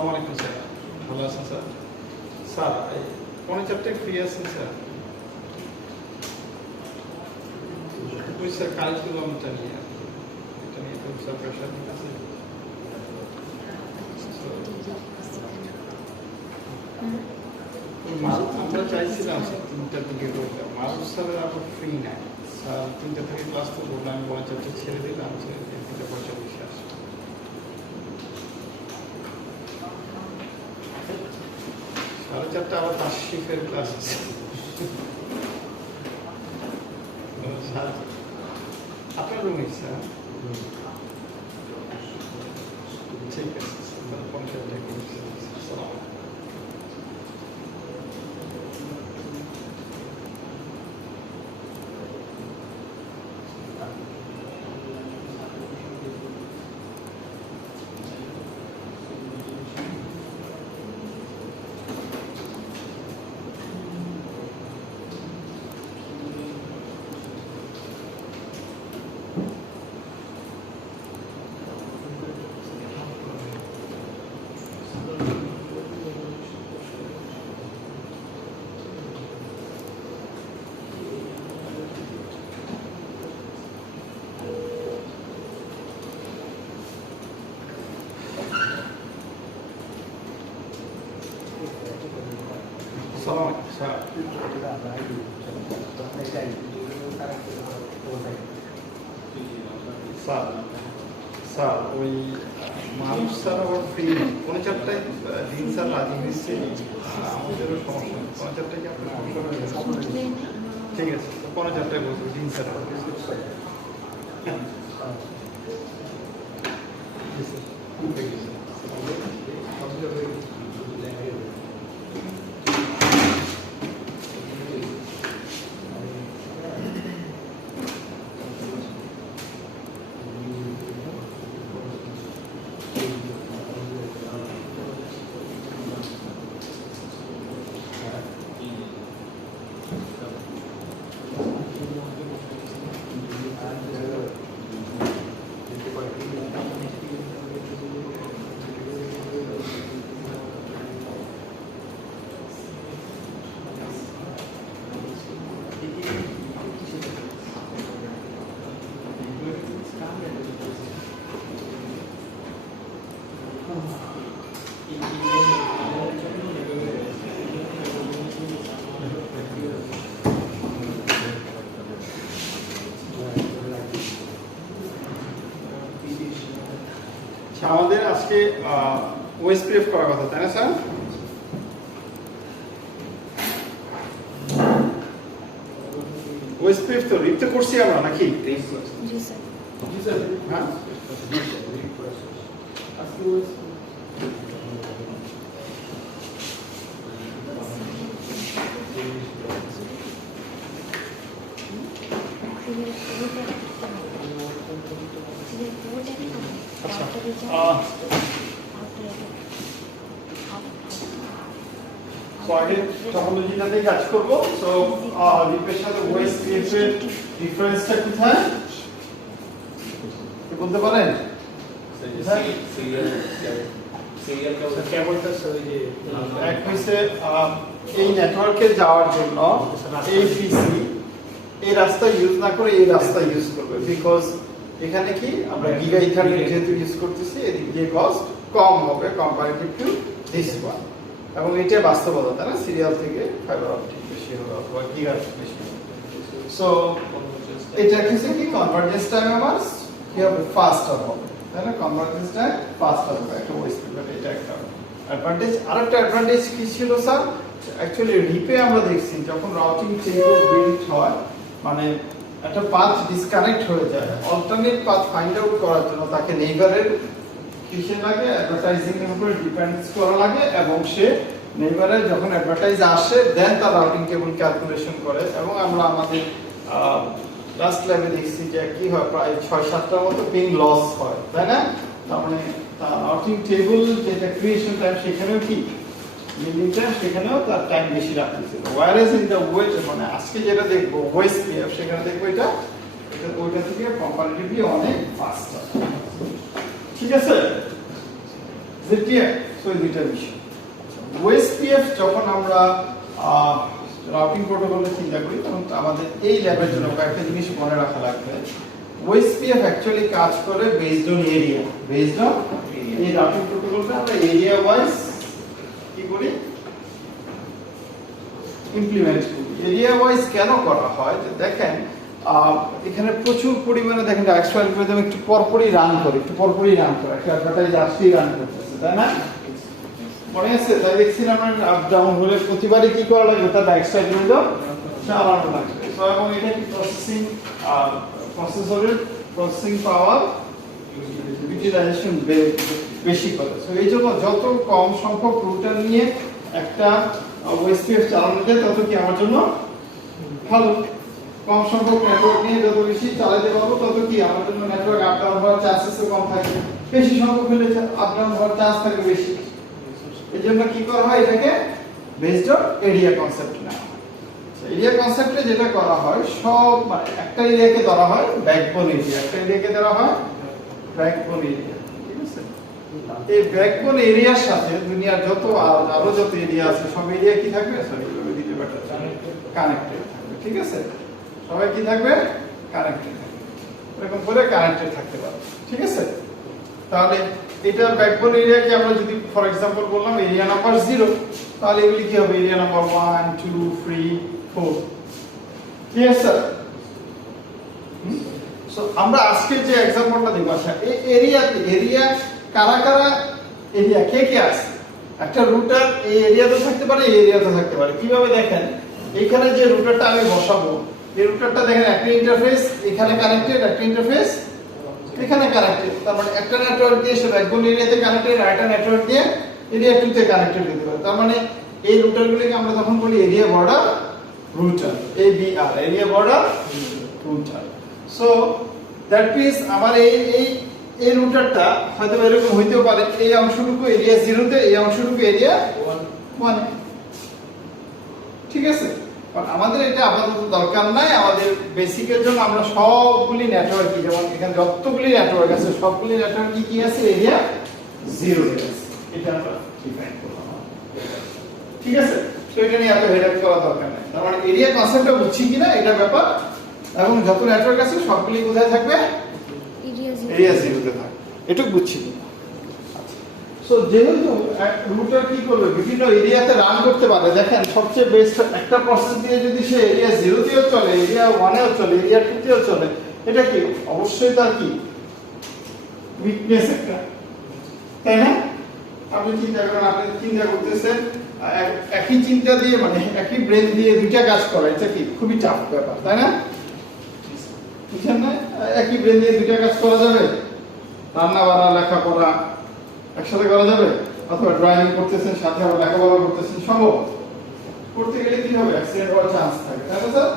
আসসালামু আলাইকুম স্যার, ভালো আছেন স্যার? স্যার পৌনে চারটায় ফ্রি আছেন স্যার? ওই স্যার কারিকুলামটা নিয়ে এটা নিয়ে তো স্যার প্রেশার আছে। আমরা চাইছিলাম স্যার 3টার দিকে করতে, মারুফ স্যারের আবার ফ্রি নাই স্যার, 3টা থেকে ক্লাস তো করবো, আমি পৌনে চারটে ছেড়ে দিলাম, 3:45 আসে। 4:30 আবার তাশরিফের ক্লাস আছে। আপনার রুমে স্যার? ঠিক আছে স্যার, 50টায় করছি। আসসালামু আলাইকুম। স্যার স্যার স্যার ওই মানুষ স্যার আবার ফ্রি 4:30 দিন স্যার রাজি হয়েছে, আমাদেরও সমস্যা নেই। 4:30 কি আপনার সমস্যা হয়ে গেছে? ঠিক আছে 4:30 বলছি দিন স্যার। আমাদের আজকে ওএসপিএফ করার কথা, তাই না স্যার? ওএসপিএফ তো রিপতে করছি আমরা নাকি? জি স্যার। হ্যাঁ টপোলজিটাতেই কাজ করব। সো রিপের সাথে ওএসপিএফ এর ডিফারেন্সটা কোথায় বলতে পারেন? এক হইছে এই নেটওয়ার্কে যাওয়ার জন্য এই পিসি এই রাস্তা ইউজ না করে এই রাস্তা ইউজ করবে, বিকজ এখানে কি আমরা গিগা ইথারনেট যেহেতু ইউজ করতেছি, এদিক দিয়ে কস্ট কম হবে কম্পারেটিভ টু দিস ওয়ান, এবং এটা বাস্তবতা, তাই না? সিরিয়াল থেকে ফাইবার অপটিক বেশি হবে অথবা গিগা বেশি হবে। সো এটা কি কনভার্জেন্স টাইম আমার কি হবে, ফাস্টার হবে, তাই না? কনভার্জেন্স টাইম ফাস্টার হবে একটা ওএসপি, বাট এটা একটা অ্যাডভান্টেজ। আরেকটা অ্যাডভান্টেজ কি ছিল স্যার? অ্যাকচুয়ালি রিপে আমরা দেখছি যখন রাউটিং টেবিল বিল্ড হয়, মানে একটা পাথ ডিসকানেক্ট হয়ে যায়, অল্টারনেট পাথ ফাইন্ড আউট করার জন্য তাকে নেইবারের কিসে লাগে, অ্যাডভার্টাইজিং এর উপর ডিপেন্ডস করা লাগে, এবং সে নেইবারে যখন অ্যাডভার্টাইজ আসে দেন তার রাউটিং টেবিল ক্যালকুলেশন করে। এবং আমরা আমাদের লাস্ট ল্যাবে দেখছি যে কি হয়, প্রায় 6-7টার মতো পিং লস হয়, তাই না? তার মানে তার রাউটিং টেবিল যেটা ক্রিয়েশন টাইম সেখানেও কি মিলিং টাইম সেখানেও তার টাইম বেশি রাখতেছে। ওয়্যারএস ইন দ্য ওয়েট, মানে আজকে যেটা দেখবো ওএসপিএফ, সেখানে দেখবো এটা ওইটা থেকে কম্পারেটিভলি অনেক ফাস্টার। ঠিক আছে? সো এই দুইটা বিষয়। ওএসপিএফ যখন আমরা রাউটিং প্রোটোকলে চিন্তা করি তখন আমাদের এই ল্যাবের জন্য কয়েকটা জিনিস মনে রাখা লাগবে। ওএসপিএফ অ্যাকচুয়ালি কাজ করে based on area, based on এই রাউটিং প্রোটোকলটা আমরা এরিয়া ওয়াইজ কি করি, ইমপ্লিমেন্ট করি। এরিয়া ওয়াইজ কেন করা হয় যে দেখেন এখানে প্রচুর পরিমাণে দেখেন ডাইরেক্ট অ্যালগরিদম একটু পরপরই রান করে, একটা অ্যাডভার্টাইজ আসলেই রান করতেছে, তাই না? মনে আছে তাই দেখছি না আমরা আপ ডাউন হলে প্রতিবারই কি করা লাগবে, তার ডাইরেক্ট অ্যালগরিদম চালানো লাগবে। সো এবং এটা কি প্রসেসরের প্রসেসিং পাওয়ার ইউটিলাইজেশন বেশি করে। সো এই জন্য যত কম সংখ্যক রুটার নিয়ে একটা ওএসপিএফ চালানো যায় তত কি আমার জন্য ভালো। কম সংখ্যক নেটওয়ার্ক নিয়ে যত বেশি চালাতে পারবো তত কি আমার জন্য নেটওয়ার্ক আপ ডাউন হওয়ার চান্সেস কম থাকে, বেশি সংখ্যক হলে আপ ডাউন হওয়ার চান্স থাকে বেশি। এই জন্য কি করা হয়, এটাকে বেসড অন এরিয়া কনসেপ্ট না। এরিয়া কনসেপ্টে যেটা করা হয় সব মানে একটা এরিয়াকে ধরা হয় ব্যাকবোন এরিয়া, একটা এরিয়াকে ধরা হয় ব্যাকবোন এরিয়া, ঠিক আছে? এই ব্যাকবোন এরিয়ার সাথে দুনিয়ার যত আরো যত এরিয়া আছে সব এরিয়া কি থাকবে, সরি দিতে বেটার কানেক্টেড থাকবে, ঠিক আছে? সবাই কি থাকবে, কানেক্টেড থাকবে, এরকম করে কানেক্টেড থাকতে পারে, ঠিক আছে? তাহলে এটা ব্যাকবোন এরিয়াকে আমরা যদি ফর এক্সাম্পল বললাম এরিয়া নাম্বার 0, তাহলে এগুলি কি হবে, এরিয়া নাম্বার 1 2 3 4, ঠিক আছে স্যার? সো আমরা আজকে যে एग्जांपलটা দেখব, আচ্ছা এই এরিয়া কারা কারা এরিয়া কে কে আছে, একটা রুটার এই এরিয়াতে থাকতে পারে, এই এরিয়াতে থাকতে পারে। কিভাবে দেখেন, এখানে যে রুটারটা আমি বসাবো এই রুটারটা দেখেন একটা ইন্টারফেস এখানে কানেক্টেড, একটা ইন্টারফেস এখানে কানেক্টেড, তার মানে একটা নেটওয়ার্ক দিয়ে সে ব্যাকবোন এরিয়াতে কানেক্টেড, আরেকটা নেটওয়ার্ক দিয়ে এরিয়া 2 তে কানেক্টেড হতে পারে। তার মানে এই রুটারগুলোকে আমরা তখন বলি area border rotor, ABR, area border rotor. So that means আমার এই রুটারটা হয়তো এরকম হইতেও পারে, এই অংশটুকু এরিয়া 0 তে, এই অংশটুকু এরিয়া 1 এ, ঠিক আছে? কারণ আমাদের এটা আপাতত দরকার নাই, আমাদের বেসিকের জন্য আমরা সবগুলি নেটওয়ার্ক, যেমন এখানে যতগুলি নেটওয়ার্ক আছে সবগুলি নেটওয়ার্ক কি আছে, এরিয়া 0 এ আছে, এটা আমরা ডিফাইন করলাম, ঠিক আছে? তো এটা নিয়ে এত হেডেক করা দরকার নাই। তার মানে এরিয়া কনসেপ্টটা বুঝছি কিনা এটা ব্যাপার, এবং যত নেটওয়ার্ক আছে সবগুলি কোথায় থাকবে, এরিয়া 0 তে থাকবে, এটুকু বুঝছি কিনা? সো যেহেতু রুটার কি করবে, বিভিন্ন এরিয়াতে রান করতে পারে। দেখেন সবচেয়ে বেস্ট একটা প্রসেস দিয়ে যদি সে এরিয়া 0 তেও চলে, এরিয়া 1 এও চলে, এরিয়া 2 তেও চলে, এটা কি অবশ্যই তার কি উইকনেস একটা, তাই না? আপনি চিন্তা করেন, আপনি চিন্তা করতেছেন একই চিন্তা দিয়ে মানে একই ব্রেন দিয়ে দুইটা কাজ করা, এটা কি খুবই টাফ ব্যাপার, তাই না? বুঝছেন না? একই ব্রেন দিয়ে দুইটা কাজ করা যাবে? রান্না বান্না লেখাপড়া একসাথে করা যাবে? অথবা ড্রাইভিং করতেছেন সাথে আবার লেখাপড়া করতেছেন, সম্ভব? করতে গেলে কি হবে, অ্যাক্সিডেন্ট হওয়ার চান্স থাকে, তাই না স্যার?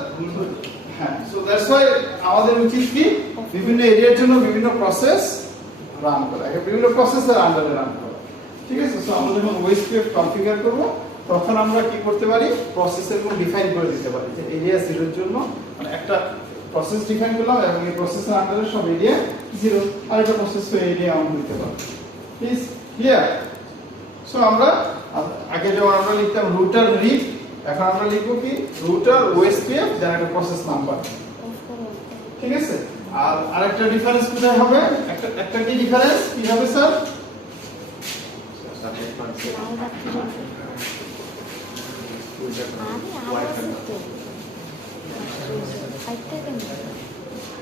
হ্যাঁ, সো দ্যাটস ওয়াই আমাদের উচিত কি বিভিন্ন এরিয়ার জন্য বিভিন্ন প্রসেস রান করা, বিভিন্ন প্রসেসের আন্ডারে রান করা, ঠিক আছে? সো আমরা যখন ওএসপিএফ কনফিগার করব তখন আমরা কি করতে পারি, প্রসেসের গুলো ডিফাইন করে দিতে পারি যে এরিয়া 0 এর জন্য মানে একটা প্রসেস ডিফাইন করলাম এবং এই প্রসেসের আন্ডারে সব এরিয়া 0, আর একটা প্রসেস তো এরিয়া অন হতে পারে। Please clear? সো আমরা আগে যখন আমরা লিখতাম রুটার রিড, এখন আমরা লিখব কি রুটার ওএসপিএফ দেন একটা প্রসেস নাম্বার, ঠিক আছে? আর আরেকটা ডিফারেন্স কোথায় হবে, একটা কি ডিফারেন্স কি হবে স্যার?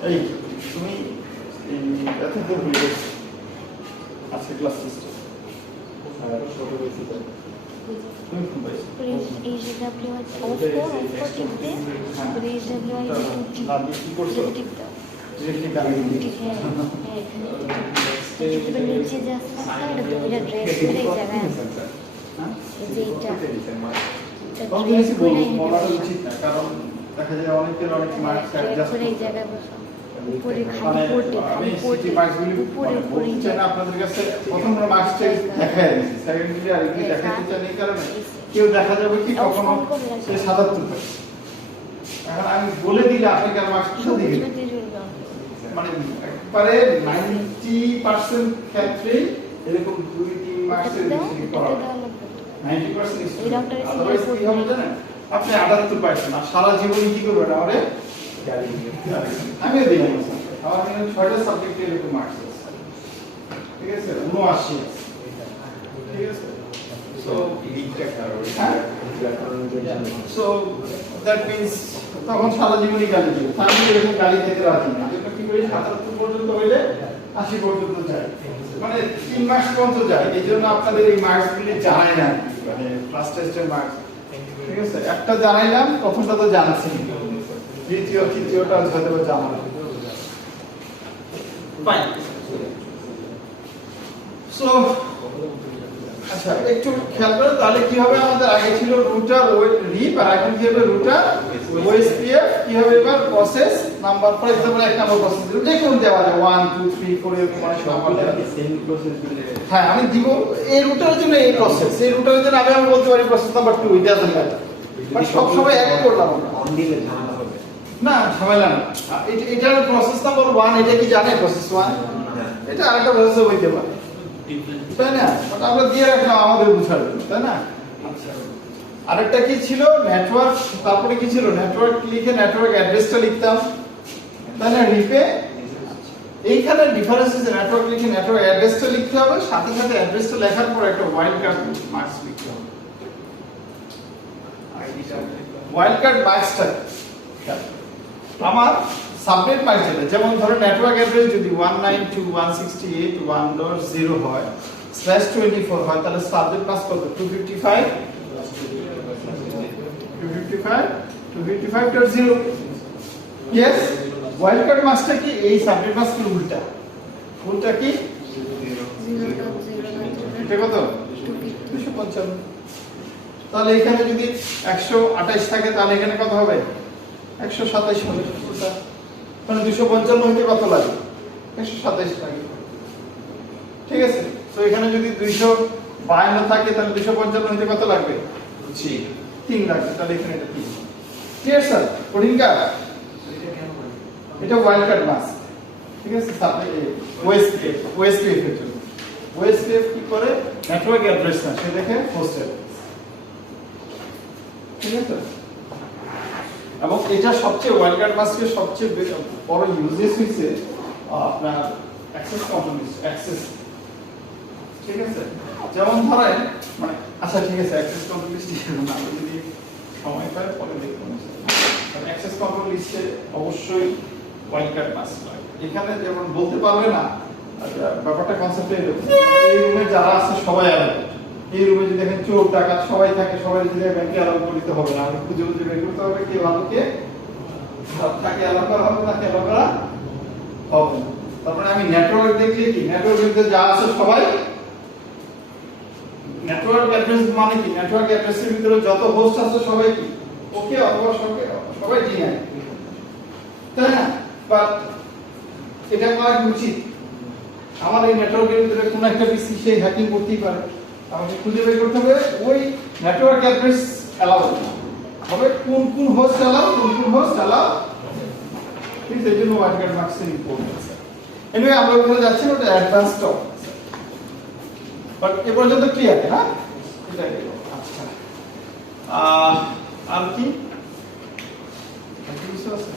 এই তুমি এত দূর ভুলে গেছো আজকে ক্লাস টেস্ট ছোট বেশি তাই তুমি কোন পাইছো HWI off টিপতে HWI আপনি কি করছো ডিরেক্টলি কানেক্ট এটা নিচে জাস্ট এটা ড্রেস করে জায়গায় হ্যাঁ যেটা তখন বেশি বলা উচিত না, কারণ দেখা যায় অনেকের অনেক মার্কস অ্যাডজাস্ট করে এই জায়গায় বসা উপরে মানে আমি সিটি মার্কসগুলি বলতে চাই না আপনাদের কাছে, প্রথম মার্কসটা দেখায় দিয়েছি, সেকেন্ডলি আর কি দেখাতে চাই এই কারণে কেউ দেখা যাবে কি কখনো সে 77 পায়, এখন আমি বলে দিলে আপনাকে আর মার্কস কিসে দিবেন, মানে একবারে 90% ক্ষেত্রে এরকম 2-3 মার্কসের দাও, বেশি এটা করা দাও লাগবে। 90% এই ডক্টরের আদারওয়াইজ কি হবে জানেন আপনি 78 আর সারা জীবন কি করবেন আরে আমিও দিই আমার মানে 6টা সাবজেক্টে এরকম মার্কস আছে ঠিক আছে 79 আছে ঠিক আছে সো সো দ্যাট মিন্স তখন সারা জীবনই গালি দিবে আমি এরকম গালি দিতে রাজি না এটা কি করি 77 পর্যন্ত হইলে 80 পর্যন্ত যায় মানে 3 মাস পর্যন্ত যায় এইজন্য আপনাদের এই মার্কসগুলি জানাই না মানে ক্লাস টেস্টের মার্কস ঠিক আছে একটা জানাইলাম প্রথমটা তো জানাছি দ্বিতীয় তৃতীয়টা হয়তো জানা ফাইন সো আচ্ছা একটু খেয়াল করে তাহলে কি হবে আমাদের আগে ছিল রুটার রিপ আর এখন কি হবে রুটার ওএসপিএফ কি হবে এবার প্রসেস নাম্বার ফর एग्जांपल এক নাম্বার প্রসেস যে কোন দেওয়া যায় 1 2 3 4 এরকম অনেক নাম্বার দেওয়া সেম প্রসেস দিলে হ্যাঁ আমি দিব এই রুটারের জন্য এই প্রসেস এই রুটারের জন্য আমি বলতে পারি process number 2 it doesn't matter but সব সময় এক করলাম অন দিলে ঝামেলা হবে না ঝামেলা না এটার প্রসেস নাম্বার 1 এটা কি জানে প্রসেস 1 এটা আরেকটা প্রসেস হইতে পারে তাই না বাট আমরা দিয়ে রাখলাম আমাদের বুঝার জন্য তাই না আরেকটা কি ছিল নেটওয়ার্ক তারপরে কি ছিল নেটওয়ার্ক লিখে নেটওয়ার্ক অ্যাড্রেসটা লিখতাম তাই না রিপে এইখানে ডিফারেন্স আছে নেটওয়ার্ক লিখে নেটওয়ার্ক অ্যাড্রেসটা লিখতে হবে সাথে সাথে অ্যাড্রেসটা লেখার পর একটা ওয়াইল্ড কার্ড মার্কস লিখতে হবে ওয়াইল্ড কার্ড মার্কসটা আমার সাবনেট মার্ক যেটা যেমন ধরো নেটওয়ার্ক অ্যাড্রেস যদি 192.168.1.0 হয় /24 হয় তাহলে সাবনেট মাস্ক কত 255.0 ইয়েস ওয়াইল্ড কার্ড মাস্কটা কি এই সাবনেট মাস্কের উল্টা উল্টা কি এটা কত 255 তাহলে এখানে যদি 128 থাকে তাহলে এখানে কত হবে 127 হবে মানে 255 হইতে কত লাগে 127 লাগে ঠিক আছে তো এখানে যদি 252 থাকে তাহলে 255 হইতে কত লাগবে 3 লাগবে তাহলে এখানে এটা 3 ক্লিয়ার স্যার কোডিং কার্ড এটা ওয়াইল্ড কার্ড মাস্ক ঠিক আছে সাথে ওএসপিএফ এর জন্য ওএসপিএফ কি করে নেটওয়ার্ক অ্যাড্রেস না সে দেখে হোস্ট অ্যাড্রেস ঠিক আছে এবং এটা সবচেয়ে ওয়াইল্ড কার্ড মাস্কের সবচেয়ে বড় ইউজেস হইছে আপনার অ্যাক্সেস কন্ট্রোল অ্যাক্সেস ঠিক আছে যেমন ধরেন মানে আচ্ছা ঠিক আছে অ্যাক্সেস কন্ট্রোল লিস্ট না যদি সময় পাই পরে দেখব অ্যাক্সেস কন্ট্রোল লিস্টে অবশ্যই ওয়াইল্ড কার্ড মাস্ক লাগে এখানে যেমন বলতে পারবে না ব্যাপারটা কনসেপ্ট এরকম এই রুমে যারা আছে সবাই আলাদা এই রুমে যদি দেখেন চোর ডাকাত সবাই থাকে সবাই যদি ব্যাংকে অ্যালাউ করতে হবে না খুঁজে খুঁজে বের করতে হবে কে ভালোকে তাকে অ্যালাউ করা হবে তাকে অ্যালাউ করা হবে না তারপরে আমি নেটওয়ার্ক দেখলে কি নেটওয়ার্কের ভিতরে যা আছে সবাই নেটওয়ার্ক অ্যাড্রেস মানে কি নেটওয়ার্ক অ্যাড্রেসের ভিতরে যত হোস্ট আছে সবাই কি ওকে অথবা সবাই ডিনাই তাই না বাট এটা করা উচিত আমার এই নেটওয়ার্কের ভিতরে কোন একটা পিসি সেই হ্যাকিং করতেই পারে আমাকে খুঁজে বের করতে হবে ওই নেটওয়ার্ক অ্যাড্রেস অ্যালাউ হবে কোন কোন হোস্ট অ্যালাউ ঠিক আছে এই জন্য ওয়াইল্ড কার্ড মার্কসের ইম্পর্টেন্স এনিওয়ে আমরা ওখানে যাচ্ছি ওটা অ্যাডভান্স টপ বাট এ পর্যন্ত ক্লিয়ার না এটা আচ্ছা আর কি কিছু আছে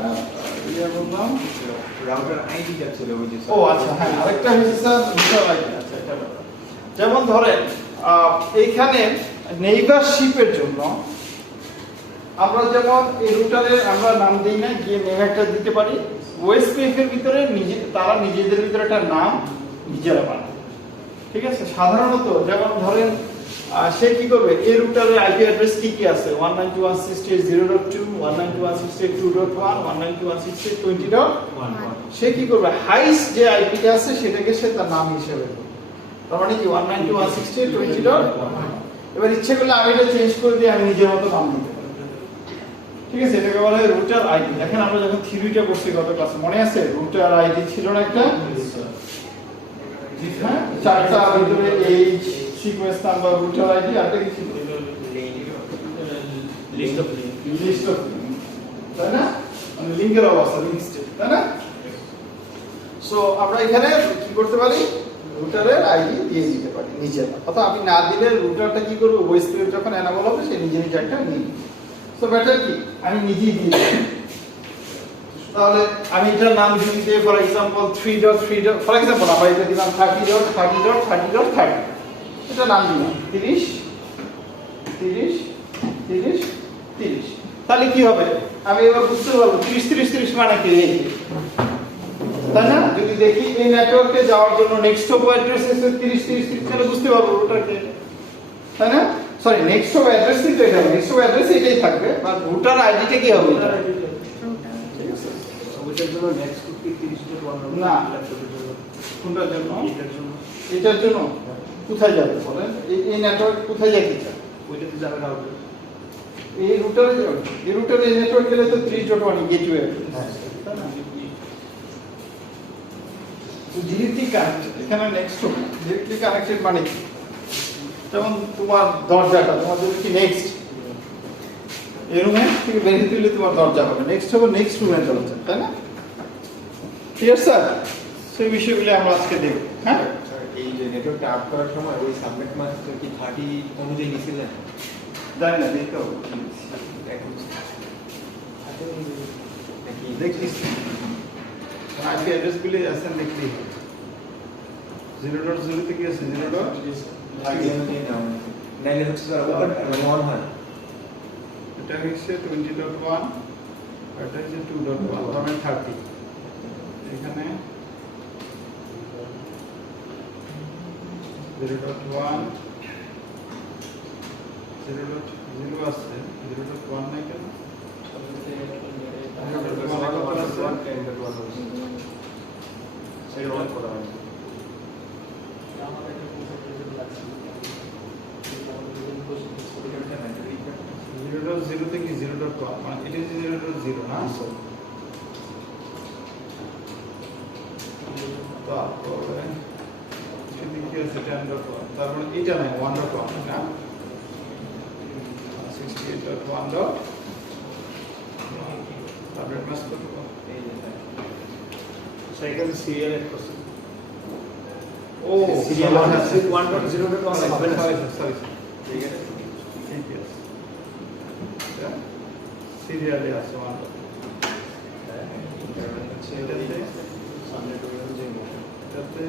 না ইয়া বললাম রাউটার আইডি যাচ্ছিল ওই যে ও আচ্ছা হ্যাঁ আরেকটা হচ্ছে স্যার বিষয় আইডি আচ্ছা এটা যেমন ধরেন এইখানে নেইবারশিপের জন্য আমরা যেমন এই রুটারে আমরা নাম দেই না গিয়ে নেম একটা দিতে পারি ওএসপিএফ এর ভিতরে তারা নিজেদের ভিতরে একটা নাম নিজেরা বানায় ঠিক আছে সাধারণত যেমন ধরেন সে কি করবে এই রুটারের আইপি অ্যাড্রেস কি কি আছে 192.168.0.2 192.168.2.1 192.168.20.1 সে কি করবে হাইস্ট যে আইপিটা আছে সেটাকে সে তার নাম হিসেবে করবে তার মানে কি 192.168.20.1 এবার ইচ্ছে করলে আমি এটা চেঞ্জ করে দিয়ে আমি নিজের মতো নাম দিতে পারি ঠিক আছে এটাকে বলা হয় রুটার আইডি দেখেন আমরা যখন থিওরিটা করছি গত ক্লাসে মনে আছে রুটার আইডি ছিল না একটা হ্যাঁ চারটা ভিতরে H sequence number router ID আর কি ছিল লিস্ট অফ তাই না মানে লিংকের অবস্থা লিংক স্টেট তাই না সো সো আমরা এখানে কি করতে পারি, রুটারের আইডি দিয়ে দিতে পারি নিজেরা, অথবা আমি না দিলে রুটারটা কি করবে, ওই স্ক্রিপ্ট যখন এনাবল হবে সে নিজে নিজে একটা নিয়ে, সো বেটার কি আমি নিজেই দিয়ে দিই। তাহলে আমি এটার নাম দিয়ে ফর এক্সাম্পল 3.3 ফর এক্সাম্পল আমরা এটা দিলাম 30.30.30.30 এটা নাম দিলাম 30 30 30 30। তাহলে কি হবে, আমি এবার বুঝতে পারবো 30 30 30 মানে কি, তাই না? যদি দেখি এই নেটওয়ার্কে যাওয়ার জন্য নেক্সট হপ অ্যাড্রেস এসে 30 30 30 তাহলে বুঝতে পারবো রুটারকে, তাই না? সরি নেক্সট হপ অ্যাড্রেস কিন্তু এটা নেক্সট হপ অ্যাড্রেস এটাই থাকবে, আর রুটার আইডিটা কি হবে এটা? ওইটার জন্য নেক্সট কুকি 30.1 না। কোনটার জন্য? এটার জন্য কোথায় যাবে বলেন, এই নেটওয়ার্ক কোথায় যেতে চায়? ওইটাতে যাবে রাউটার। এই রুটারে যাবে, এই রুটারে এই নেটওয়ার্ক গেলে তো 3.1 গেটওয়ে, তাই না? ডিরেক্টলি কানেক্টেড, এখানে নেক্সট হপ ডিরেক্টলি কানেক্টেড মানে কি, যেমন তোমার দরজাটা তোমার জন্য কি নেক্সট, এই রুমে থেকে বেরিয়ে দিলে তোমার দরজা হবে নেক্সট, হবে নেক্সট রুমে দরজা, তাই না? ঠিক আছে স্যার, সেই বিষয়গুলো আমরা আজকে দেখব। হ্যাঁ, এই যে নেটওয়ার্কটা আপ করার সময় ওই সাবনেট মাস্ক কি 30 অনুযায়ী নিছিলেন? জানি না, দেখতে হবে, এখন নাকি দেখিস আজকে অ্যাড্রেসগুলি আছেন দেখলি 0.0 থেকে আছে 0. আগে অনুযায়ী নাও নাইলে হচ্ছে স্যার ওপেন অন হয়। এটা হচ্ছে 20.1, এটা হচ্ছে 2.1, মানে 30। এখানে 0.1 0.0 আছে, 0.1 নাই কেন? জিরো থেকে 0.1 মানে এটা হচ্ছে 0.0 না, তারপরে সেদিকে আছে 10.1, তারপরে এটা নাই 1.1 না, 68.1. তারপরে মাস কত? সাইকেল সিরিয়াল এড করছে। ও সিরিয়াল আছে 1.0.1 হবে না। সরি ঠিক আছে, ঠিক আছে, সিরিয়ালে আছে 1. এটাতে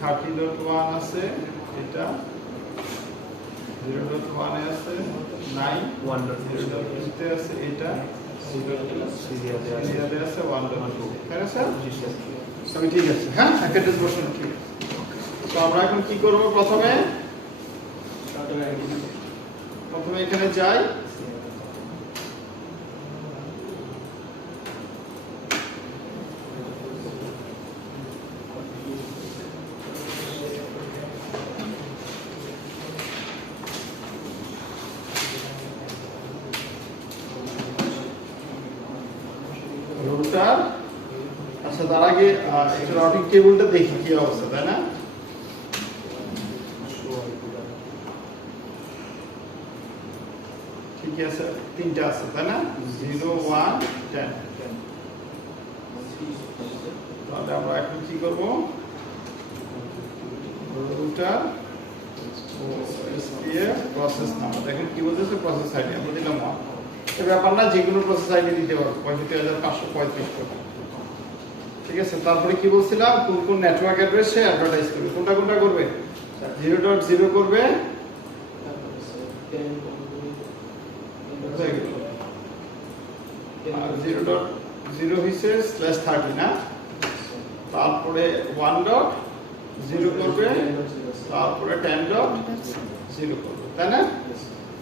30.1 আছে, এটা 0.1 এ আছে 9, 1.0 তে আছে, এটা সিরিয়ালে আছে 1.2, তাই না স্যার? সবই ঠিক আছে। হ্যাঁ, একটা বসুন, ঠিক আছে। তো আমরা এখন কি করব, প্রথমে এখানে যাই, রুটার। আচ্ছা, তার আগে রাউটিং টেবিলটা দেখি কি অবস্থা, তাই না? ঠিক আছে, তিনটা আছে, তাই না? 0 1 10। তাহলে আমরা এখন কি করব, রুটার ও এসপিএফ প্রসেস নাম্বার, দেখেন কি বলতেছে, প্রসেস আইডি আমরা দিলাম 1। এই ব্যাপার না, যে কোনো প্রসেস আইডি দিতে পারবো, 65,535 টাকা। ঠিক আছে, তারপরে কি বলছিলাম, কোন কোন নেটওয়ার্ক অ্যাড্রেস সে অ্যাডভার্টাইজ করবে, কোনটা কোনটা করবে, 0.0 করবে, আর 0.0 হইছে /30 না, তারপরে 1.0 করবে, তারপরে 10.0 করবে, তাই না?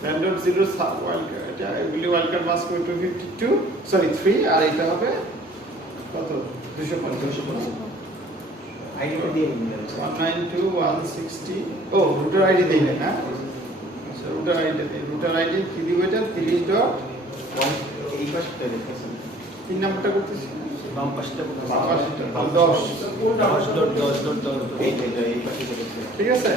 10.0 ওয়াইল্ডকার্ড, এটা এগুলি ওয়াইল্ডকার্ড মাস্ক হবে 252, সরি 3, আর এটা হবে কত, 250 আইডিটা দিয়ে নিন। 192.160। ও রুটার আইডি দিলেন না? আচ্ছা, রুটার আইডি দিই, রুটার আইডি কি দিব, এটা 30. এই পাশটা দেখেছেন, 3 নাম্বারটা করতেছি, বাম পাশটা বাম পাশেরটা, 10। 10.10.10 এই পাশে দেখেছেন। ঠিক আছে,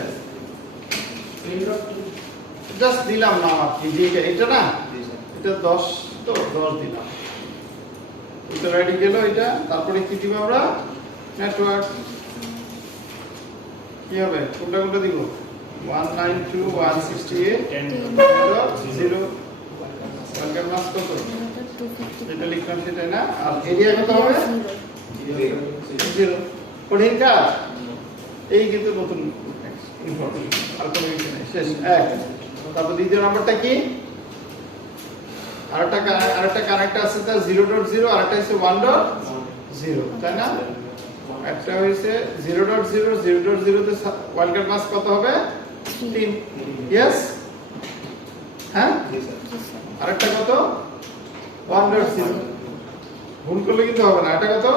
জাস্ট দিলাম না আপনি যে এটা না, এটা 10, তো 10 দিলাম, রুটার আইডি গেল এটা, তারপরে কি দিব আমরা, নেটওয়ার্ক কি হবে কোনটা কোনটা দিব 192.168.0 ওয়ার্কার মাস কত এটা লিখলাম সেটাই না আর এরিয়া কত হবে 0 কঠিন কাজ এই কিন্তু নতুন ইনফরমেশন আর কোনো কিছু নেই শেষ এক তারপর দ্বিতীয় নাম্বারটা কি আরেকটা কানেক্ট আছে তার 0.0 আরেকটা হচ্ছে 1.0 তাই না একটা হইছে 0.0 0.0 তে ওয়ার্কার মাস কত হবে 3 यस হ্যাঁ আরেকটা কত 1.0 ভুল করলে কিন্তু হবে না এটা কত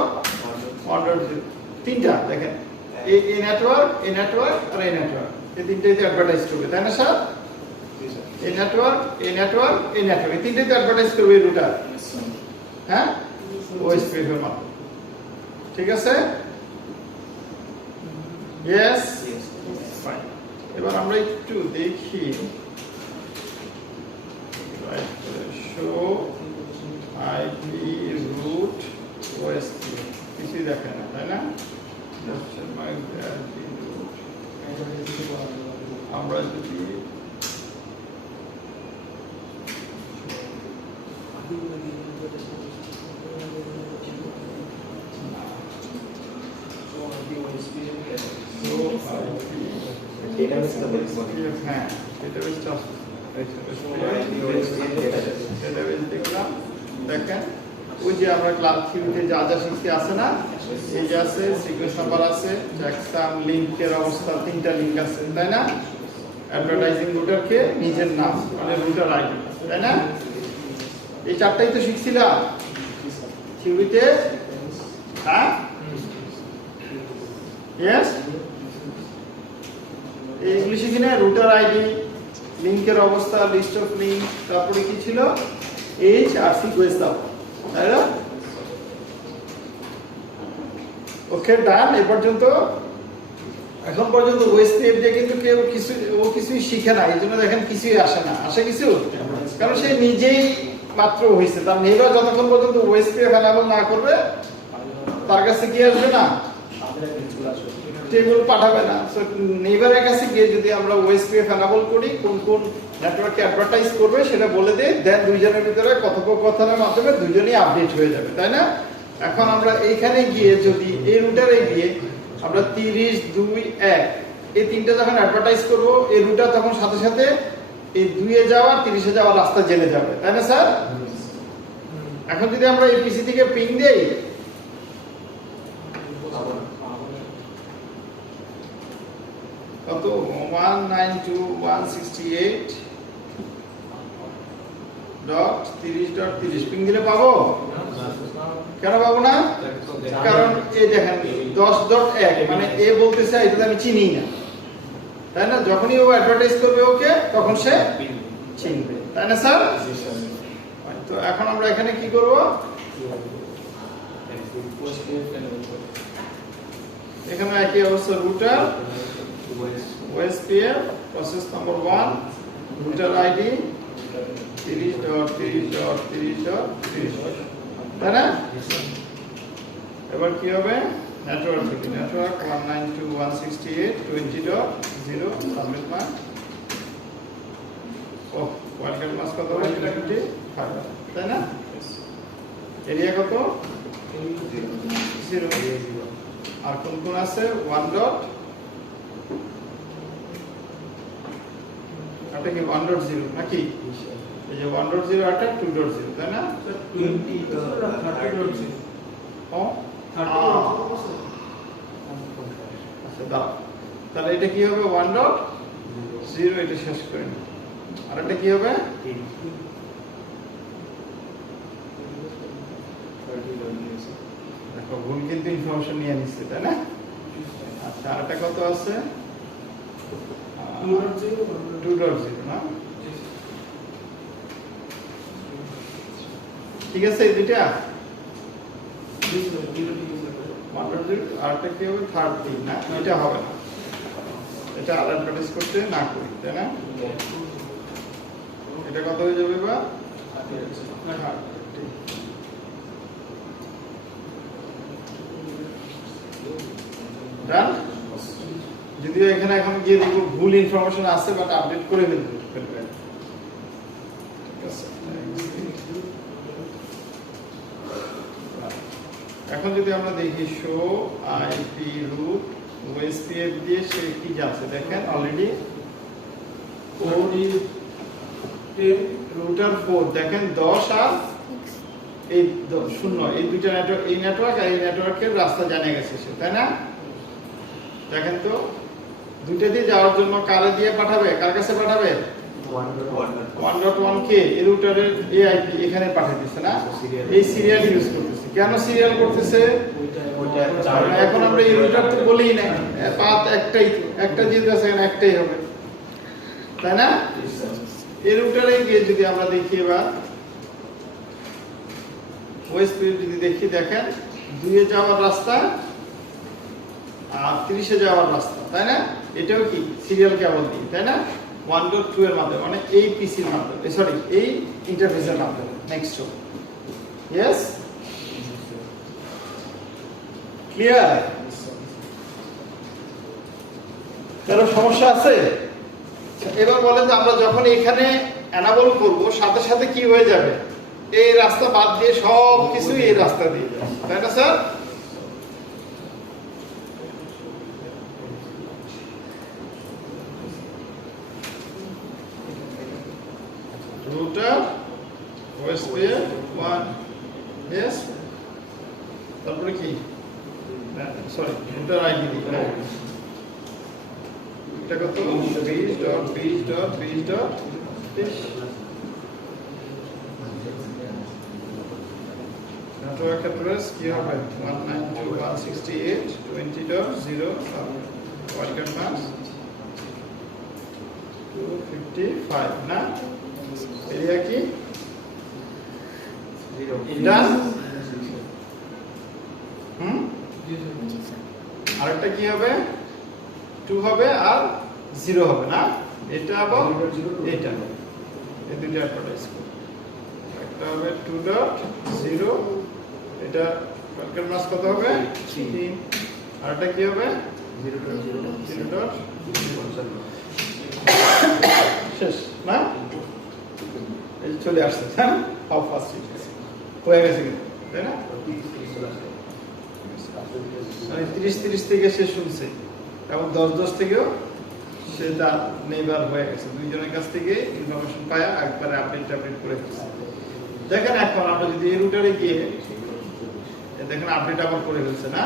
1.0 তিনটা দেখেন এই নেটওয়ার্ক আর এই নেটওয়ার্ক এই তিনটাতে অ্যাডভার্টাইজ করবে তাই না স্যার এই নেটওয়ার্ক এই তিনটাতে অ্যাডভার্টাইজ করবে এই রুটার হ্যাঁ ওএসপিএফ এর মাধ্যমে ঠিক আছে यस ফাইন এবার আমরা একটু দেখি শো আইপি রুট ওএসপিএফ কিছু দেখে না তাই না আমরা যদি হ্যাঁ ডেটাবেসটা দেখলাম দেখেন ওই যে আমরা ক্লাস থিওরিতে যা যা শিখতে আছে না এই যে আছে সিকোয়েন্স নাম্বার আছে জ্যাকসন লিংকের অবস্থা তিনটা লিংক আছে তাই না অ্যাডভার্টাইজিং রুটারকে নিজের নাম মানে রুটার আইডি তাই না এই চারটাই তো শিখছিলাম থিওরিতে হ্যাঁ यस এইগুলি শিখি না রুটার আইডি লিংকের অবস্থা লিস্ট অফ লিংক তারপরে কি ছিল এইচ আর সিকোয়েন্স দাও তাই না ওকে ডান এই পর্যন্ত এখন পর্যন্ত ওএসপিএফ দিয়ে কিন্তু কেউ কিছুই শিখে না এই জন্য দেখেন কিছুই আসে না আসে কিছু কারণ সে নিজেই মাত্র হয়েছে তার নেইবার যতক্ষণ পর্যন্ত ওএসপিএফ এনাবল না করবে তার কাছে কি আসবে না টেবিল পাঠাবে না সো নেইবারের কাছে গিয়ে যদি আমরা ওএসপিএফ এনাবল করি কোন কোন নেটওয়ার্কে অ্যাডভার্টাইজ করবে সেটা বলে দেই দেন দুইজনের ভিতরে কথোপকথনের মাধ্যমে দুইজনই আপডেট হয়ে যাবে তাই না এখন আমরা এইখানে গিয়ে যদি এই রুটারে গিয়ে আমরা 30 2 1 এই তিনটা যখন অ্যাডভার্টাইজ করব এই রুটার তখন সাথে সাথে এই 2 এ যাওয়া 30 এ যাওয়ার রাস্তা জেনে যাবে তাই না স্যার এখন যদি আমরা এই পিসি থেকে পিং দেই কত 192.168.30.30 পিং দিলে পাবো কেন পাবো না কারণ এই দেখেন 10.1 মানে এ বলতেছে এটা আমি চিনি না তাই না যখনই ও অ্যাডভার্টাইজ করবে ওকে তখন সে চিনবে তাই না স্যার তো এখন আমরা এখানে কি করব এখানে একই অবস্থা rotor OSPF process number 1 router ID 30.30.30.30 তাই না এবার কি হবে নেটওয়ার্ক থেকে নেটওয়ার্ক 192.168.20.0 সাবমিট মান ও ওয়ার্কার মাস কত হবে 25 তাই না এরিয়া কত 0 আর কোন কোন আছে 1. এটা কি 1.0 নাকি এই যে 1.0 আর 2.0 তাই না 20.30.0 ও আচ্ছা দাও তাহলে এটা কি হবে 1.0 এটা শেষ করে নিই আর এটা কি হবে দেখো ভুল কিন্তু ইনফরমেশন নিয়ে নিচ্ছে তাই না আচ্ছা আর এটা কত আছে 2.0 না ঠিক আছে এই দুইটা 1.0 আরটা কি হবে 30 না এটা হবে না এটা আর অ্যাডভার্টাইজ করতে না করি তাই না এটা কত হয়ে যাবে বা 1.0 ডান। যদিও এখানে এখন গিয়ে দেখবো ভুল ইনফরমেশন আছে, বাট আপডেট করে ফেলবেন। ঠিক আছে। এখন যদি আমরা দেখি শো আইপি রুট ওএসপিএফ দিয়ে সে কি যাচ্ছে দেখেন অলরেডি রুটার 4 দেখেন 10 আর এই 0 এই দুইটা নেটওয়ার্ক, এই নেটওয়ার্ক আর এই নেটওয়ার্কের রাস্তা জানা গেছে সে, তাই না? দেখেন তো দুইটা দিয়ে যাওয়ার জন্য কারে দিয়ে পাঠাবে, কার কাছে পাঠাবে? 1.1 কে এই রুটারের এআইপি এখানে পাঠিয়ে দিচ্ছে না, এই সিরিয়াল ইউজ করতেছে। কেন সিরিয়াল করতেছে? এখন আমরা এই রুটার তো বলেই না, পাথ একটাই, একটা যেহেতু আছে এখানে একটাই হবে, তাই না? এই রুটারে গিয়ে যদি আমরা দেখি এবার ওএসপি যদি দেখি, দেখেন 2 এ যাওয়ার রাস্তা আর 30 এ যাওয়ার রাস্তা, তাই না? এটাও কি সিরিয়াল কেবল দিয়ে, তাই না? 1.2 এর মাধ্যমে, মানে এই পিসির মাধ্যমে, সরি এই ইন্টারফেসের মাধ্যমে। Next show, yes, clear? কারো সমস্যা আছে? এবার বলেন যে আমরা যখন এখানে এনাবল করব সাথে সাথে কি হয়ে যাবে? এই রাস্তা বাদ দিয়ে সব কিছু এই রাস্তা দিয়ে যাবে, তাই না স্যার? রুটার ওএসপিএফ 1 ইয়েস, তারপরে কি সরি রুটার আইডি দিই, এটা কত? bridge.bridge.bridge.bridge নেটওয়ার্ক অ্যাড্রেস কি হবে? 192.168.20.0 ওয়ার্ল্ড মাস 255 না? এরিয়া কি? ডান। আরেকটা কি হবে? 2 হবে আর 0 হবে না? এটা আবার এটা, এই দুটো অ্যাডভার্টাইজ করব। একটা হবে 2.0, এটা ওয়ার্ল্ড মাস কত হবে? 3। আরেকটা কি হবে? 0.0 শেষ না? এই চলে আসছে, হ্যাঁ? হাউ ফাস্ট ইট ইজ হয়ে গেছে কিন্তু, তাই না? 30 থেকে সে শুনছে এবং 10 থেকেও সে তার নেইবার হয়ে গেছে, দুইজনের কাছ থেকে ইনফরমেশন পায়া একবারে আপডেট করে ফেলছে। দেখেন এখন আমরা যদি এই রুটারে গিয়ে দেখেন আপডেট আবার করে ফেলছে না?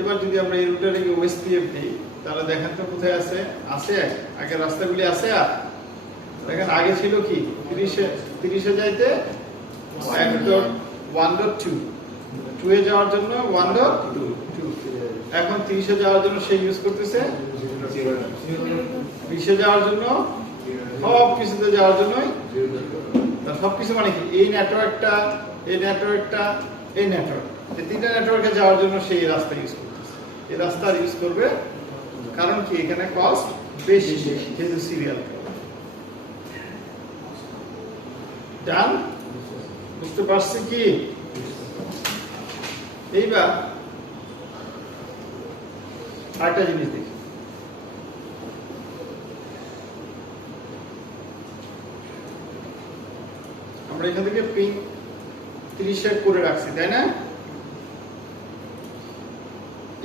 এবার যদি আমরা এই রুটারে গিয়ে ওএসপিএফ দিই, তাহলে দেখেন তো কোথায় আছে? আছে আগে রাস্তাগুলি আছে। আর দেখেন আগে ছিল কি 30 এ যাইতে 1.1.2, 2 এ যাওয়ার জন্য 1.2, এখন 30 এ যাওয়ার জন্য সে ইউজ করতেছে 20 এ যাওয়ার জন্য, সব কিছুতে যাওয়ার জন্যই। সব কিছু মানে কি? এই নেটওয়ার্কটা, এই নেটওয়ার্কটা, এই নেটওয়ার্ক, এই তিনটা নেটওয়ার্কে যাওয়ার জন্য সেই রাস্তা ইউজ করতেছে। এই রাস্তা ইউজ করবে কারণ কি এখানে কস্ট বেশি, যেহেতু সিরিয়াল। ডান? বুঝতে পারছি কি? এইবার আরেকটা জিনিস দেখি, আমরা এখান থেকে পিং 30 করে রাখছি, তাই না?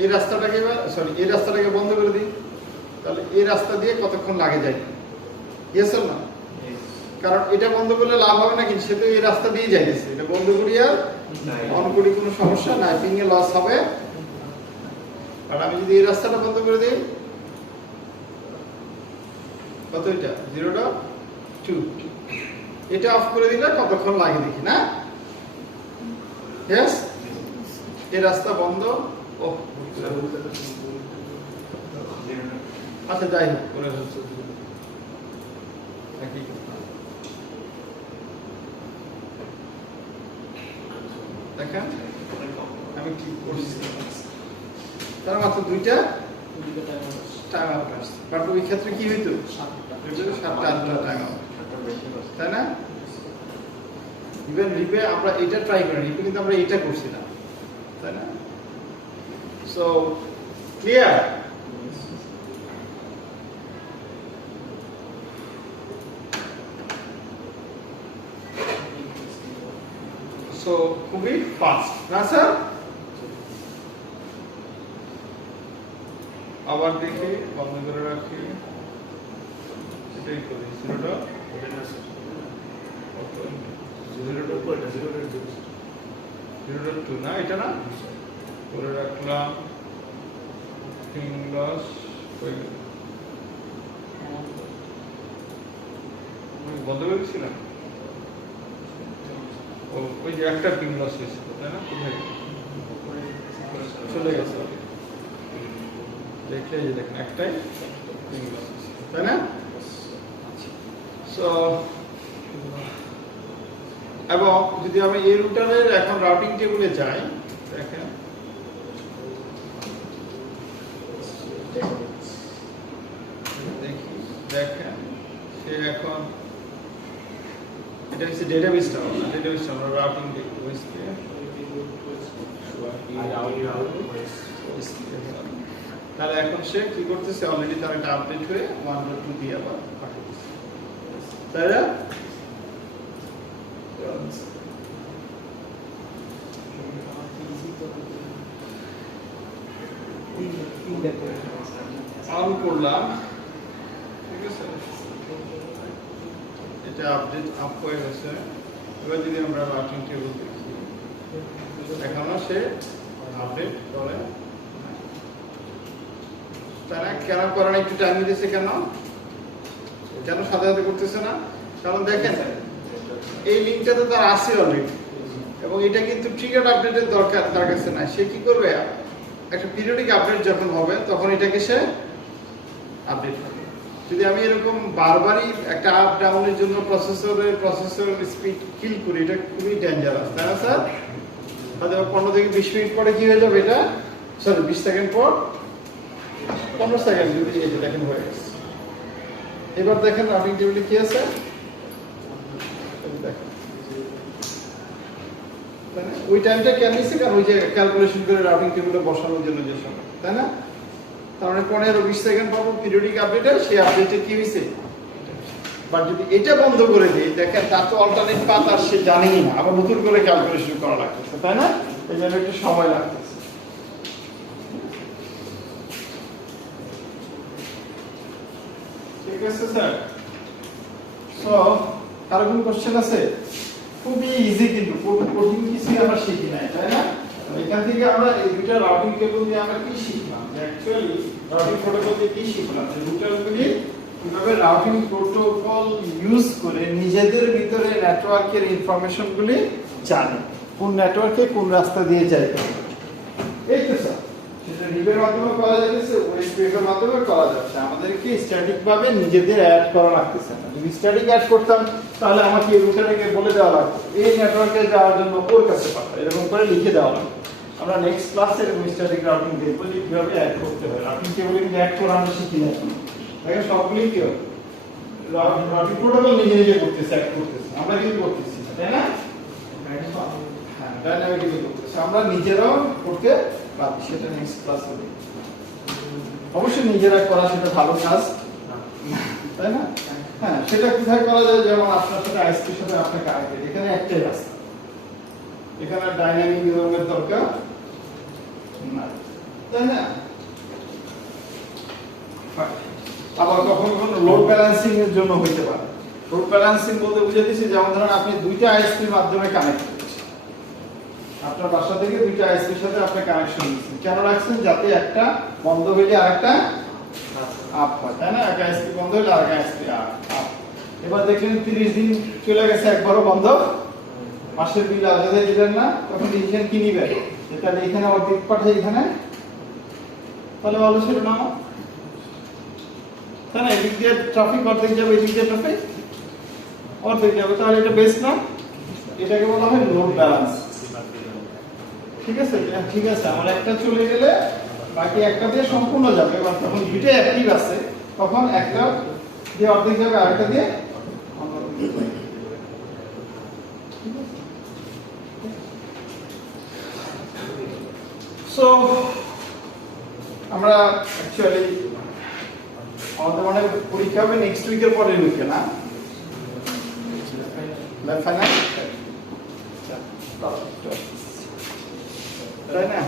এই রাস্তাটাকে এই রাস্তাটাকে বন্ধ করে দিই, তাহলে এই রাস্তা দিয়ে কতক্ষণ লাগে যায়? ইয়েস অর না? কারণ এটা বন্ধ করলে লাভ হবে না, কিন্তু সে তো এই রাস্তা দিয়ে যাইতেছে, এটা বন্ধ করি আর অন করি কোনো সমস্যা নাই, পিং এ লস হবে। আর আমি যদি এই রাস্তাটা বন্ধ করে দিই, কত এটা? 0.2, এটা অফ করে দিলে কতক্ষণ লাগে দেখি না? ইয়েস, এই রাস্তা বন্ধ। ও আচ্ছা, যাই হোক করে হচ্ছে দেখেন আমি কি করছি, তার মাত্র 2টা টাইম আউট আসছে, বাট ওই ক্ষেত্রে কি হইতো? 7টা টাইম আউট, তাই না? ইভেন রিপে আমরা এটা ট্রাই করি, রিপে কিন্তু আমরা এটা করছি না, তাই না? So clear? সো খুবই ফাস্ট না স্যার? আবার দেখি, বন্ধ করে রাখি, এটাই করি 0.2 না, এটা না করে রাখলাম, লস বন্ধ করে দিচ্ছিলাম। ওই যে একটা পিং লস হয়েছিল তাই না, কোথায় চলে গেছে, দেখলে যে দেখেন একটাই পিং লস হয়েছিল তাই না? সো এবং যদি আমি এই রুটারের এখন রাউটিং টেবিলে যাই, দেখেন দেখি, দেখেন সে এখন এটা হচ্ছে ডেটাবেসটা, ডেটাবেসটা আমরা রাউটিং ডেটাবেস দিয়ে তাহলে এখন সে কি করতেছে, অলরেডি তার একটা আপডেট হয়ে 1.2 দিয়ে আবার পাঠিয়েছে তাই না? অন করলাম, ঠিক আছে, এটা আপডেট আপ হয়ে গেছে। এবার যদি আমরা রাউটিং টেবিল দেখি, এখনো সে আপডেট করে তারা কেন করে না, একটু টাইম দিতেছে কেন, কেন সাথে সাথে করতেছে না? কারণ দেখেন এই লিঙ্কটাতে তার আছে অলরেডি এবং এটা কিন্তু ট্রিগার আপডেটের দরকার তার কাছে না। সে কি করবে, একটা পিরিয়ডিক আপডেট যখন হবে তখন এটাকে সে আপডেট করবে। যদি আমি এরকম বারবারই একটা আপ ডাউনের জন্য প্রসেসর স্পিড কিল করি, এটা খুবই ডেঞ্জারাস তাই না স্যার? হয়তো 15 থেকে 20 মিনিট পরে কি হয়ে যাবে, এটা সরি 20 সেকেন্ড পর 15 সেকেন্ড যদি এই যে দেখেন হয়ে গেছে। এবার দেখেন রাউটিং টেবিলে কি আছে, দেখেন ওই টাইমটা কেন নিচ্ছে, কারণ ওই যে ক্যালকুলেশন করে রাউটিং টেবিলে বসানোর জন্য যে সময়, তাই না? তার মানে 15-20 সেকেন্ড পাবো পিরিয়ডিক আপডেটে, সেই আপডেটে কি হয়েছে। বাট যদি এটা বন্ধ করে দিই, দেখেন তার তো অল্টারনেট পাথ আর সে জানেই না, আবার নতুন করে ক্যালকুলেশন করা লাগতেছে তাই না? এই জন্য একটু সময় লাগতেছে। ঠিক আছে স্যার? সো কারো কোনো কোশ্চেন আছে? খুবই ইজি, কিন্তু কঠিন কিছু আমরা শিখি নাই তাই না? এখান থেকে আমরা এই দুইটা রাউটিং টেবিল দিয়ে আমরা কি শিখলাম, অ্যাকচুয়ালি রাউটিং প্রোটোকল দিয়ে কি শিখলাম, যে রুটারগুলি কিভাবে রাউটিং প্রোটোকল ইউজ করে নিজেদের ভিতরে নেটওয়ার্কের ইনফরমেশনগুলি জানে, কোন নেটওয়ার্কে কোন রাস্তা দিয়ে যায়। এই তো স্যার, সেটা রিপের মাধ্যমে করা যাচ্ছে, ওয়েস্টওয়ের মাধ্যমে করা যাচ্ছে। আমাদেরকে স্ট্যাটিক ভাবে নিজেদের অ্যাড করা লাগতেছে না। যদি স্ট্যাটিক অ্যাড করতাম তাহলে আমাকে রুটারকে বলে দেওয়া লাগতো এই নেটওয়ার্কে যাওয়ার জন্য ওর কাছে পাঠাও, এরকম করে লিখে দেওয়া লাগতো। আমরা নেক্সট ক্লাসে এরকম স্ট্যাটিক রাউটিং দেখবো যে কিভাবে অ্যাড করতে হয়। রাউটিং টেবিলে কিন্তু অ্যাড করা আমরা শিখি না, দেখেন সবগুলি কি রাউটিং প্রোটোকল নিজে নিজে করতেছে, অ্যাড করতেছে, আমরা কিন্তু করতেছি তাই না? হ্যাঁ, ডাইনামিক্যালি করতেছে, আমরা নিজেরাও করতে পারি, সেটা নেক্সট ক্লাসে হবে। অবশ্যই নিজেরা করা সেটা ভালো কাজ তাই না? হ্যাঁ, সেটা কোথায় করা যায়, যেমন আপনার সাথে আইএসপির সাথে আপনি কানেক্টেড, এখানে একটাই রাস্তা, এখানে ডাইনামিক নিয়মের দরকার না তাই না? আবার কখনো কখনো লোড ব্যালেন্সিং এর জন্য হইতে পারে। লোড ব্যালেন্সিং বলতে বুঝে দিচ্ছি, যেমন ধরেন আপনি দুইটা আইএসপির মাধ্যমে কানেক্ট করছেন, আপনার বাসা থেকে দুইটা আইএসপির সাথে আপনি কানেকশন দিচ্ছেন, কেন রাখছেন, যাতে একটা বন্ধ হইলে আরেকটা আপ হয় তাই না? একটা আইএসপি বন্ধ হইলে আরেকটা আইএসপি আপ। এবার দেখলেন 30 দিন চলে গেছে, একবারও বন্ধ, মাসের বিল আলাদা দিলেন না, তখন ডিসিশন কি নিবেন, তাহলে এখানে অর্ধেক পাঠাই এখানে, তাহলে ভালো ছিল না তাই না? এদিক দিয়ে ট্রাফিক অর্ধেক যাবে, এদিক দিয়ে ট্রাফিক অর্ধেক যাবে, তাহলে এটা বেস্ট না? এটাকে বলা হয় লোড ব্যালেন্স। ঠিক আছে? ঠিক আছে, আমার একটা চলে গেলে বাকি একটা দিয়ে সম্পূর্ণ যাবে, এবার তখন দুইটা অ্যাক্টিভ আছে, তখন একটা দিয়ে অর্ধেক যাবে, আরেকটা দিয়ে সো আমরা অ্যাকচুয়ালি আমাদের মানে পরীক্ষা হবে নেক্সট উইকের পরের উইকে না ফাইনাল তাই না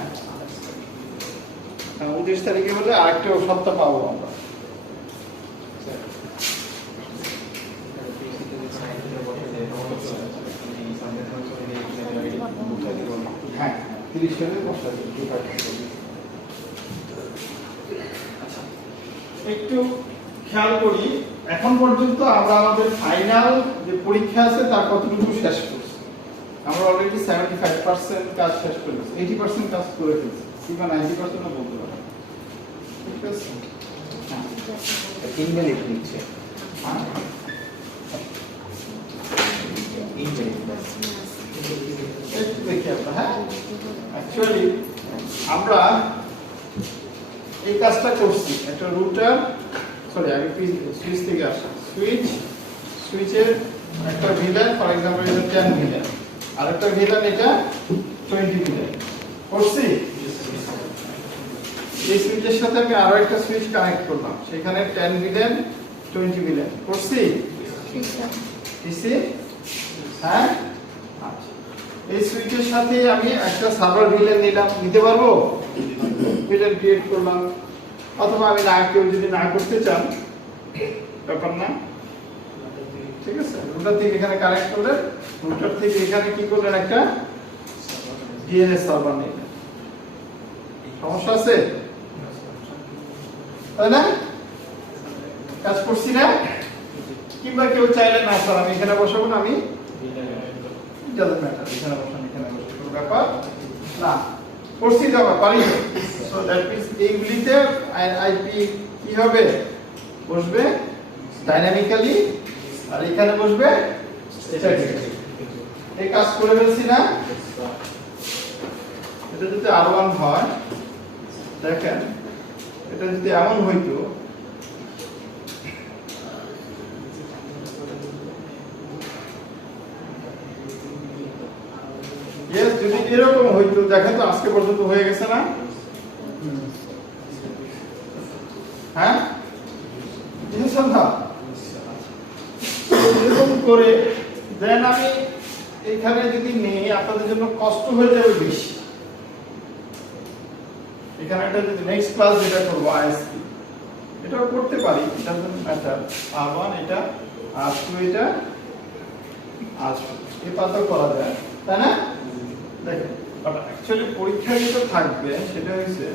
29 তারিখে হলে আরেকটা সপ্তাহ পাবো আমরা হ্যাঁ 30 তারিখে বসা একটু খেয়াল করি এখন পর্যন্ত আমরা আমাদের ফাইনাল যে পরীক্ষা আছে তার কতটুকু শেষ করছি আমরা অলরেডি 75% কাজ শেষ করে ফেলেছি 80% কাজ করে ফেলেছি কিংবা 90% ও বলতে পারি ঠিক আছে হ্যাঁ 3 মিনিট নিচ্ছে হ্যাঁ 3 মিনিট একটু দেখি আমরা হ্যাঁ অ্যাকচুয়ালি আমরা এই কাজটা করছি একটা রুটার সরি আগে সুইচ থেকে আসা সুইচের একটা ভিলান ফর এক্সাম্পল এটা 10 ভিলান আর একটা ভিলান এটা 20 ভিলান করছি এই সুইচের সাথে আমি আরো একটা সুইচ কানেক্ট করলাম সেখানে 10 ভিলান 20 ভিলান করছি কিসি হ্যাঁ আচ্ছা এই সুইচের সাথে আমি একটা সার্ভার ভিলান নিতে পারবো ভিলান ক্রিয়েট করলাম অথবা আমি না কেউ যদি না করতে চান ব্যাপার না ঠিক আছে রুটার থেকে এখানে কানেক্ট করলেন রুটার থেকে এখানে কি করলেন একটা ডিএনএস সার্ভার নিলেন সমস্যা আছে তাই না কাজ করছি না কিংবা কেউ চাইলে না স্যার আমি এখানে বসাবো না আমি ডাজন্ট ম্যাটার এখানে বসান এখানে বসাবো কোনো ব্যাপার না করছি যাবা পারি সো দ্যাট মিন্স এইগুলিতে আইপি কি হবে বসবে ডাইনামিক্যালি আর এখানে বসবে স্ট্যাটিক্যালি এই কাজ করে ফেলছি না এটা যদি R1 হয় দেখেন এটা যদি এমন হইতো ইয়েস যদি এরকম হইতো দেখেন তো আজকে পর্যন্ত হয়ে গেছে না হ্যাঁ এরকম করে দেন আমি এখানে যদি নেই আপনাদের জন্য কষ্ট হয়ে যাবে বেশি এখানে একটা যদি নেক্সট ক্লাস যেটা করবো আইএসপি এটাও করতে পারি এটা ম্যাটার R1 এটা R2 এটা R2 এই পাতা করা যায় তাই না দেখেন বাট অ্যাকচুয়ালি পরীক্ষা যেটা থাকবে সেটা হচ্ছে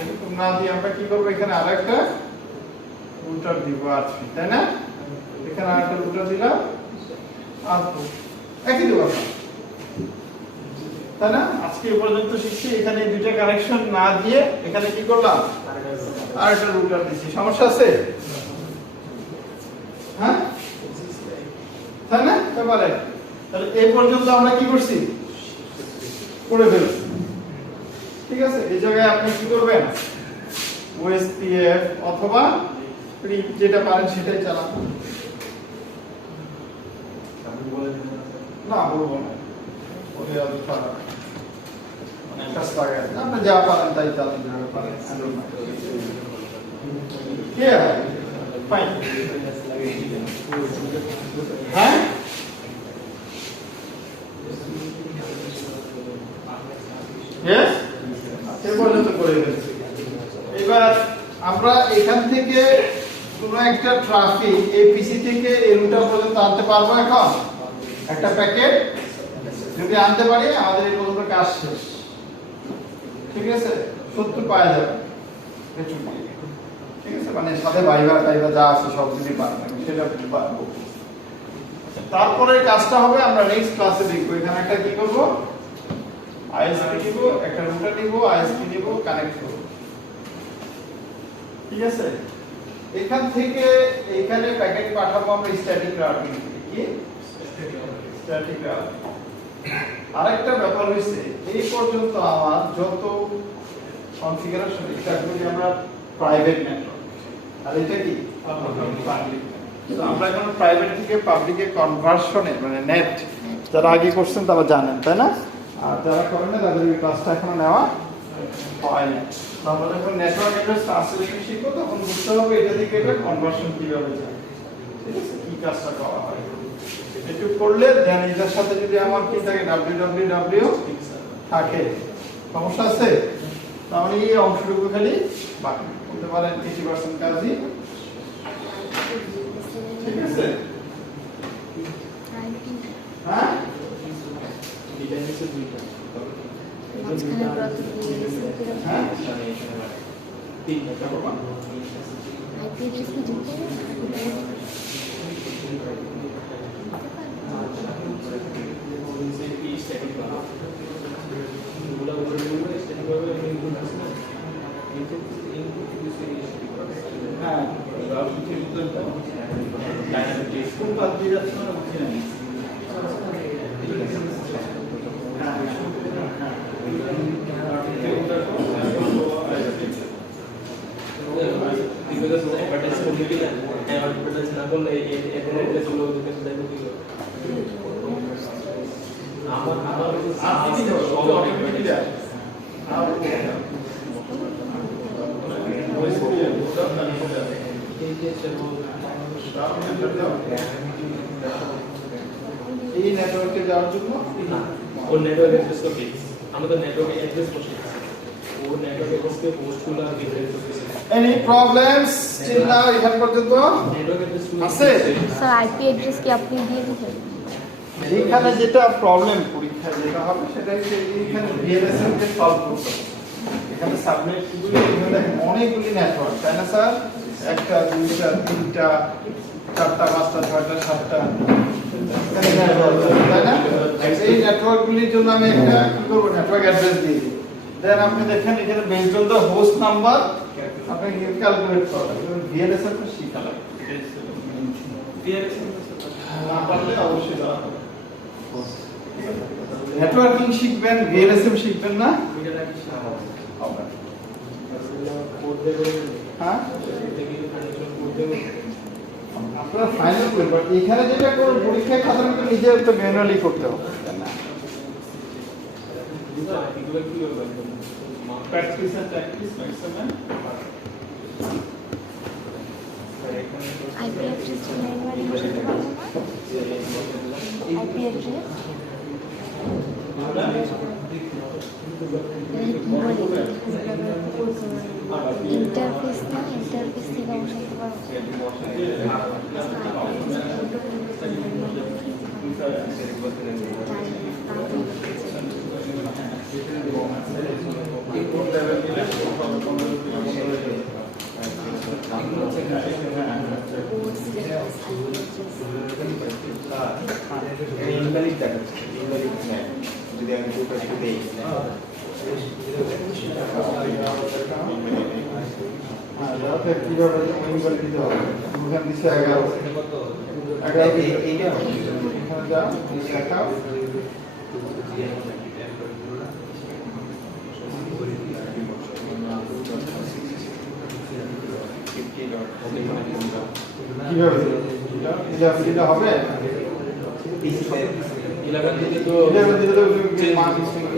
এরকম না দিয়ে আমরা কি করবো এখানে আরেকটা রুটার দিব R3 তাই না এখানে আরেকটা রুটার দিলাম R2 একই দেবো তাই না আজকে এই পর্যন্ত শিখছি এখানে দুইটা কানেকশন না দিয়ে এখানে কি করলাম আরেকটা রুটার দিছি সমস্যা আছে হ্যাঁ তাই না এবারে তাহলে এই পর্যন্ত আমরা কি করছি করে ফেলছি ঠিক আছে এই জায়গায় আপনি কি করবেন ওএসপিএফ অথবা যেটা পারেন সেটাই চালান না বলবো না ওই মানে কাজ লাগে আপনি যা পারেন তাই চালান যেভাবে পারেন ফাইন হ্যাঁ Yes? এই পর্যন্ত করে ফেলছি এবার আমরা এখান থেকে কোন একটা ট্রাফিক এপিসি থেকে এই রুটার পর্যন্ত আনতে পারবো এখন একটা প্যাকেট যদি আনতে পারি আমাদের এই পর্যন্ত কাজ শেষ ঠিক আছে 70 পাওয়া যাবে ঠিক আছে মানে সাথে ভাইবা টাইবা যা আছে সব যদি পারবেন সেটা পারবো তারপরে কাজটা হবে আমরা নেক্সট ক্লাসে দেখব এখানে একটা কি করব আইএসপি নিব একটা রুটার নিব আইএসপি নিব কানেক্ট করব ঠিক আছে এখান থেকে এখানে প্যাকেট পাঠাবো আমরা স্ট্যাটিক রাউটিং কি স্ট্যাটিক রাউটিং আরেকটা ব্যাপার হইছে এই পর্যন্ত আমার যত কনফিগারেশন এটা করি আমরা প্রাইভেট নেটওয়ার্ক আর এটা কি পাবলিক তো আমরা এখন প্রাইভেট থেকে পাবলিকে কনভার্সনে মানে নেট যারা আগে করছেন তারা জানেন তাই না আর যারা করেন না তাদের এই ক্লাসটা এখনো নেওয়া হয় না। আমরা যখন নেটওয়ার্ক অ্যাড্রেস ট্রান্সলেশন শিখবো তখন বুঝতে হবে এটা থেকে এটা কনভার্সন কিভাবে যায়, ঠিক আছে, কি কাজটা করা হয় একটু করলে দেন এটার সাথে যদি আমার কি থাকে www থাকে, সমস্যা আছে, তাহলে এই অংশটুকু খালি বাকি বলতে পারেন 80% কাজই ঠিক আছে। হ্যাঁ মাঝখানে ব্রত দিয়ে হ্যাঁ আইপি অ্যাড্রেস কি দিতে হ্যাঁ কোন কাজ দিয়ে যাচ্ছে না বুঝছি না। এই নেটওয়ার্কে যাওয়ার জন্য ওর নেটওয়ার্ক অ্যাড্রেস তো ফিক্স, আমাদের নেটওয়ার্ক অ্যাড্রেস বসে আছে, ওর নেটওয়ার্ক অ্যাড্রেসকে পোস্টগুলো আর ডিফারেন্স করতেছে। এনি প্রবলেমস টিল নাও এখান পর্যন্ত নেটওয়ার্ক অ্যাড্রেস আছে? স্যার আইপি অ্যাড্রেস কি আপনি দিয়ে দিবেন? এখানে যেটা প্রবলেম পরীক্ষা যেটা হবে সেটা হচ্ছে এখানে ভিএলএসএম কে সলভ করতে হবে। এখানে সাবনেট গুলো এখানে দেখেন অনেকগুলি নেটওয়ার্ক, তাই না স্যার? একটা দুইটা তিনটা চারটা পাঁচটা ছয়টা সাতটা এখানে নেটওয়ার্ক, তাই না? এই নেটওয়ার্ক গুলির জন্য আমি একটা কি করব, নেটওয়ার্ক অ্যাড্রেস দিয়ে দিই। দেন আপনি দেখেন এখানে based on the host number আপনি ক্যালকুলেট করবেন। ভিএলএসএম টা শিখা লাগবে, না পারলে অবশ্যই জানা হবে। নেটওয়ার্কিং শিখবেন, ভিএলএসএম শিখবেন না? হবে। হ্যাঁ আপনারা ফাইনাল করবেন, বাট এখানে যেটা করুন পরীক্ষায় সাধারণত নিজে তো ম্যানুয়ালি করতে হবে, তাই না? Practice and practice maximum. IP address manually বসাতে পারবো না? আইপি অ্যাড্রেস ইন্টারফেস না, ইন্টারফেস থেকে বসাতে পারবো। ইনভ্যালিড দেখাচ্ছে, ইনভ্যালিড হ্যাঁ যদি আমি দুটো একটু দেই কিভাবে ইনভাল দিতে হবে? ওখানে দিচ্ছে 11 এইটা এখানে যাও দেখাও কিভাবে এটা হবে? 11 থেকে তো 11 দিলে তো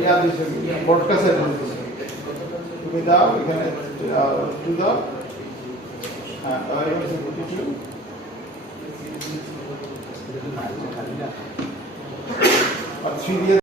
ইয়া দিছে ব্রডকাস্ট তুমি দাও এখানে টু দাও, হ্যাঁ আর এখানে 42 আর 3 দিয়ে